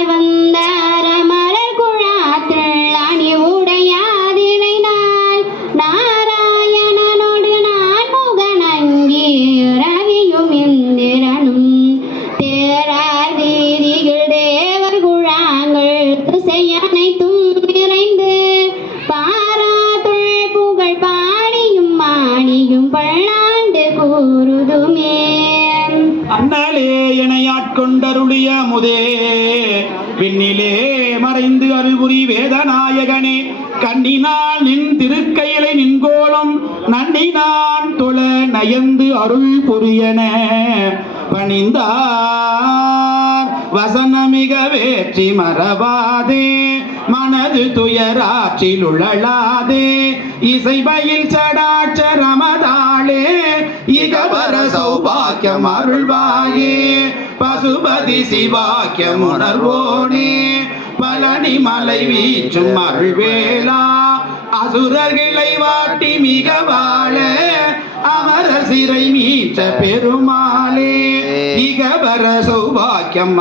அணியாய் வந்த அறமலர் குழாத்தில் அணி உடையாதினை நாள் நாராயணனோடு நான் முகனங்கி ரவியும் இந்திரனும் தேரார் வீதிகள் தேவர் குழாங்கள் திசை அனைத்தும் நிறைந்து பாராத்துள் புகழ் பாடியும் மாணியும் பல்லாண்டு கூறுதுமே. அண்ணலே எனையாட்கொண்டருளிய முதே விண்ணிலே மறைந்து அருள்புரி வேதநாயகனே கண்ணினால் நின் திருக்கையிலை நின்கோலம் நன்னினான் தொழ நயந்து அருள் புரியன பணிந்தார் வசனமிக வேற்றி மறவாதே மனது துயராற்றில் உழலாதே இசைபயில் சடாட்சரமதாளே இகவர சௌபாக்கியம் அருள்வாயே பசுபதி சிவாக்கியம் உணர்வோனே பழனி மலை வீச்சும் அருள்வேலா அசுரர்களை வாட்டி மிக வாழ அமர சிறை மீட்ட பெருமாளே இகவர சௌபாக்கியம்